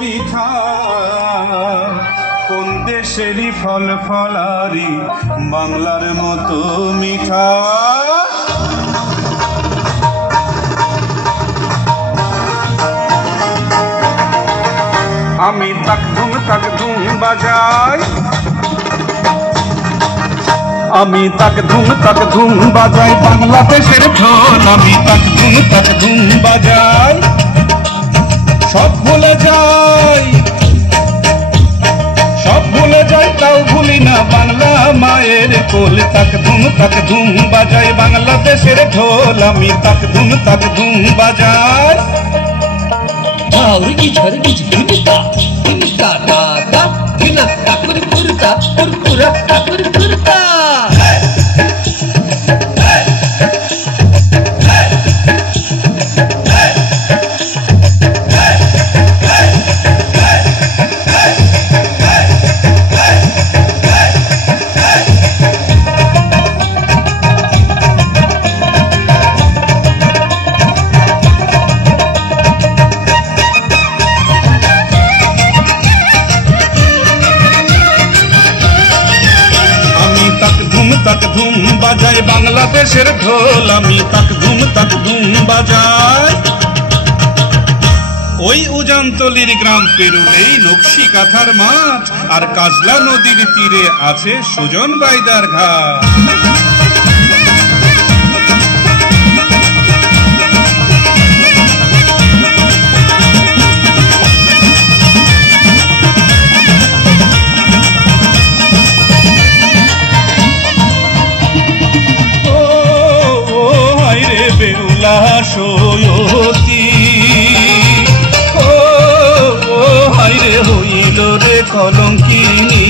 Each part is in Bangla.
পিঠা কোন দেশেরই ফল ফলারি বাংলার মতো মিঠা। আমি তাক ধুম বাজাই, আমি তাক ধুম বাজাই বাংলাদেশের ঢোল। আমি তাক ধুম বাজাই, সব ভুলে যাই, সব ভুলে যাই, তাও ভুলি না বাংলা মায়ের কোল। তাক ধুম বাজাই বাংলাদেশের ঢোল। আমি তাক ধুম বাজাই। Aurigi charigi chigita, chigita da da, gina takur kurta, kurkura takur kurta. তাক ধুম বাজাই বাংলাদেশের ঢোল। আমি তাক ধুম বাজাই। ওই উজানতলির গ্রাম পেরুলেই নকশি কাঁথার মাঠ, আর কাজলা নদীর তীরে আছে সুজন বাইদার ঘাট। বেউলা সয়তী ও হাইরে হইল রে কলঙ্কিনী।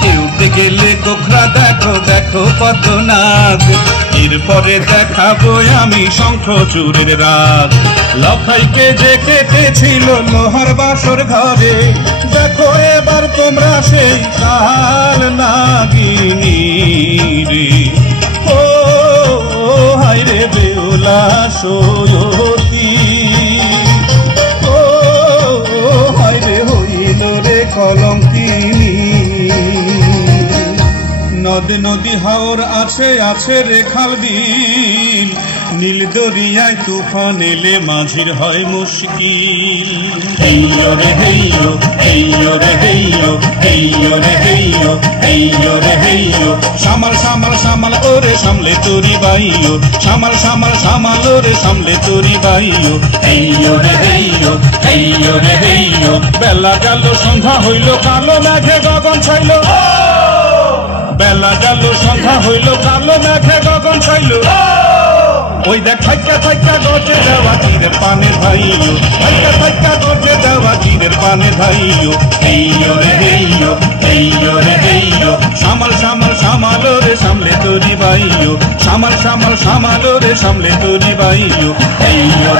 কেউতে গেলে গোখরা দেখো দেখো পদ্মনাথ, এরপরে দেখাবো আমি শঙ্খ চূড়ের রাগ। লখাইকে যে কেটেছিল লোহার বাসর ঘরে, দেখো এবার তোমরা সেই কাল নাগিনী রে। হাইরে বেউলা সয়তী ও হাইরে হইল রে কলঙ্কিনী। নদ নদী হাওর আছে আছে রে খাল বিল, নীল দরিয়ায় তুফান এলে মাঝির হয় মুশকিল। হেইয়ো রে হেইয়ো, হেইয়ো রে হেইয়ো, হেইয়ো রে হেইয়ো, হেইয়ো রে হেইয়ো। সামাল সামাল সামাল ওরে সামলে তোরি বাইয়ো, সামাল সামাল সামাল ওরে সামলে তোরি বাইয়ো। হেইয়ো রে হেইয়ো, হেইয়ো রে হেইয়ো। বেলা গেল সন্ধ্যা হইল, কালো মেঘে গগন ছাইল। বেলা গেল সন্ধ্যা হইল, কালো মেঘে গগন ছাইল। ওই দেখ থাইকা থাইকা গজে দেওয়া তীরের পানে ধাইয়ো, থাইকা থাইকা গজে দেওয়া তীরের পানে ধাইয়ো। হেইয়ো রে হেইয়ো, হেইয়ো রে হেইয়ো। সামাল সামাল সামাল রে সামলে তোরি বাইয়ো, সামাল সামাল সামাল রে সামলে তোরি বাইয়ো। হেইয়ো